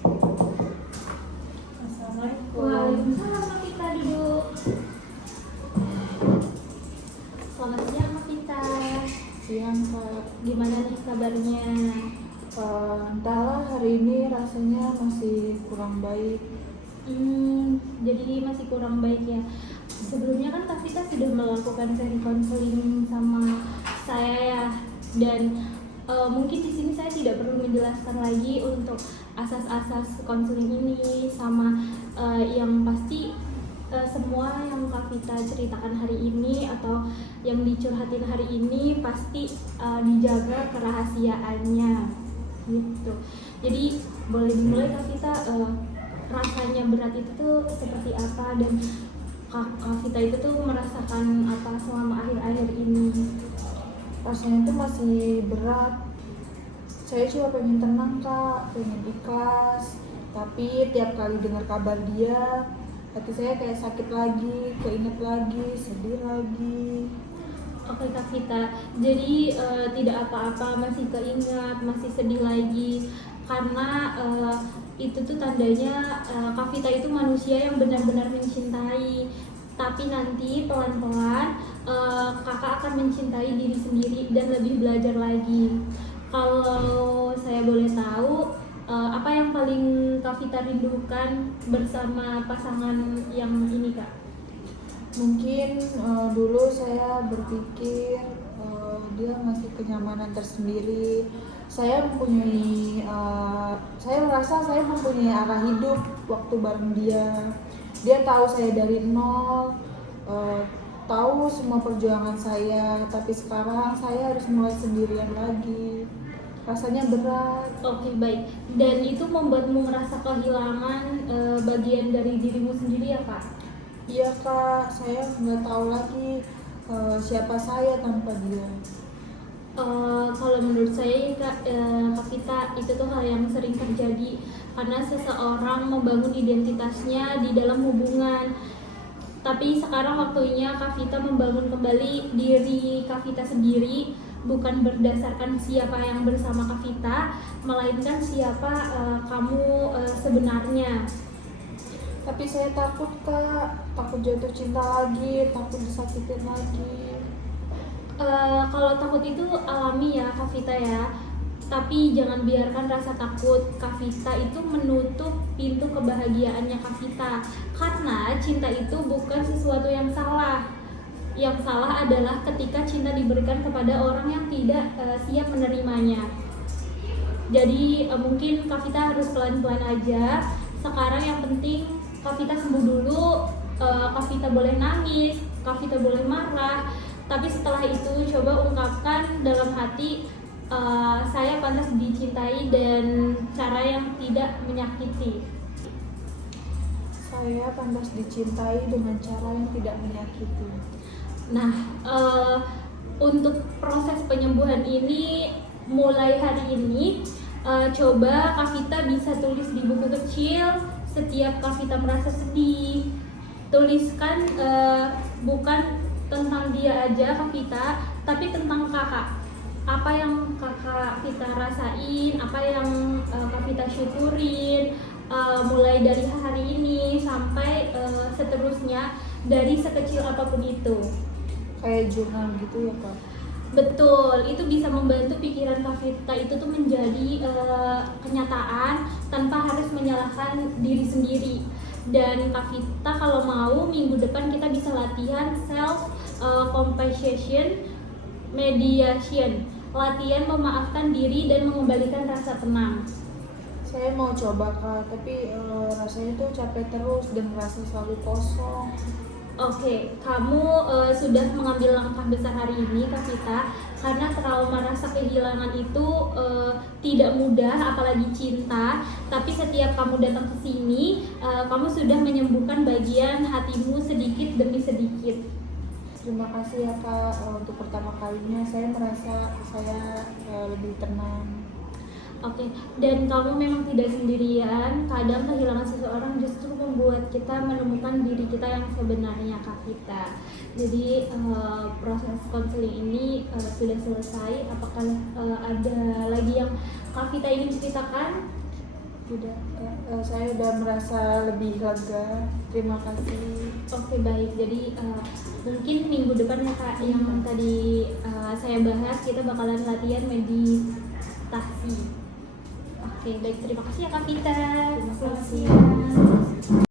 Assalamualaikum. Waalaikumsalam, Kak Vita, duduk. Selamat siang, Kak Vita. Siang Kak. Gimana nih kabarnya? Entahlah hari ini rasanya masih kurang baik. Jadi masih kurang baik ya. Sebelumnya kan Kak Vita sudah melakukan sesi konseling sama saya ya, dan mungkin di sini saya tidak perlu menjelaskan lagi untuk asas-asas konseling ini sama yang pasti semua yang Kak Vita ceritakan hari ini atau yang dicurhatin hari ini pasti dijaga kerahasiaannya gitu. Jadi boleh dimulai Kak Vita, rasanya berat itu tuh seperti apa dan Kak Vita itu tuh merasakan apa selama akhir-akhir ini? Rasanya itu masih berat. Saya cuma pengen tenang Kak, pengen ikhlas. Tapi tiap kali dengar kabar dia, hati saya kayak sakit lagi, keinget lagi, sedih lagi. Oke Kak Vita, jadi tidak apa-apa, masih keingat, masih sedih lagi karena itu tuh tandanya Kak Vita itu manusia yang benar-benar mencintai. Tapi nanti pelan-pelan kakak akan mencintai diri sendiri dan lebih belajar lagi. Kalau saya boleh tahu, apa yang paling Kak Vita rindukan bersama pasangan yang ini Kak? Mungkin dulu saya berpikir dia ngasih kenyamanan tersendiri. Saya merasa saya mempunyai arah hidup waktu bareng dia. Dia tahu saya dari nol, tahu semua perjuangan saya. Tapi sekarang saya harus mulai sendirian lagi. Rasanya berat. Oke, baik. Dan itu membuatmu merasa kehilangan bagian dari dirimu sendiri ya Kak? Iya Kak, saya nggak tahu lagi siapa saya tanpa dia. Kalau menurut saya Kak Vita, itu tuh hal yang sering terjadi karena seseorang membangun identitasnya di dalam hubungan. Tapi sekarang waktunya Kak Vita membangun kembali diri Kak Vita sendiri, bukan berdasarkan siapa yang bersama Kak Vita, melainkan siapa kamu sebenarnya. Tapi saya takut Kak, takut jatuh cinta lagi, takut disakitin lagi. Kalau takut itu alami ya Kak Vita ya, tapi jangan biarkan rasa takut Kak Vita itu menutup pintu kebahagiaannya Kak Vita, karena cinta itu bukan sesuatu yang salah. Yang salah adalah ketika cinta diberikan kepada orang yang tidak siap menerimanya. Jadi mungkin Kak Vita harus pelan-pelan aja. Sekarang yang penting Kak Vita sembuh dulu. Kak Vita boleh nangis, Kak Vita boleh marah, tapi setelah itu coba ungkapkan dalam hati, saya pantas dicintai dan cara yang tidak menyakiti. Saya pantas dicintai dengan cara yang tidak menyakiti. Nah, untuk proses penyembuhan ini mulai hari ini, coba Kak Vita bisa tulis di buku kecil setiap Kak Vita merasa sedih. Tuliskan bukan tentang dia aja Kak Vita, tapi tentang kakak. Apa yang Kak Vita rasain, apa yang Kak Vita syukurin, mulai dari hari ini sampai seterusnya, dari sekecil apapun itu. Kayak jurnal gitu ya Kak? Betul, itu bisa membantu pikiran Kak Vita itu tuh menjadi kenyataan tanpa harus menyalahkan diri sendiri. Dan Kak Vita kalau mau minggu depan kita bisa latihan self compassion mediation, latihan memaafkan diri dan mengembalikan rasa tenang. Saya mau coba Kak, tapi rasanya tuh capek terus dan merasa selalu kosong. Oke, kamu sudah mengambil langkah besar hari ini Kak Vita, karena trauma rasa kehilangan itu tidak mudah, apalagi cinta. Tapi setiap kamu datang ke sini, kamu sudah menyembuhkan bagian hatimu sedikit demi sedikit. Terima kasih ya Kak, untuk pertama kalinya saya merasa saya lebih tenang. Oke, dan kamu memang tidak sendirian. Kadang kehilangan seseorang justru membuat kita menemukan diri kita yang sebenarnya Kak Vita. Jadi proses konseling ini sudah selesai. Apakah ada lagi yang Kak Vita ingin ceritakan? Tidak, Kak. Saya udah merasa lebih lega. Terima kasih. Oke baik, jadi mungkin minggu depan ya Kak yang tadi saya bahas kita bakalan latihan meditasi. Oke baik, terima kasih ya Kak Vita. Terima Selamat kasih. siang.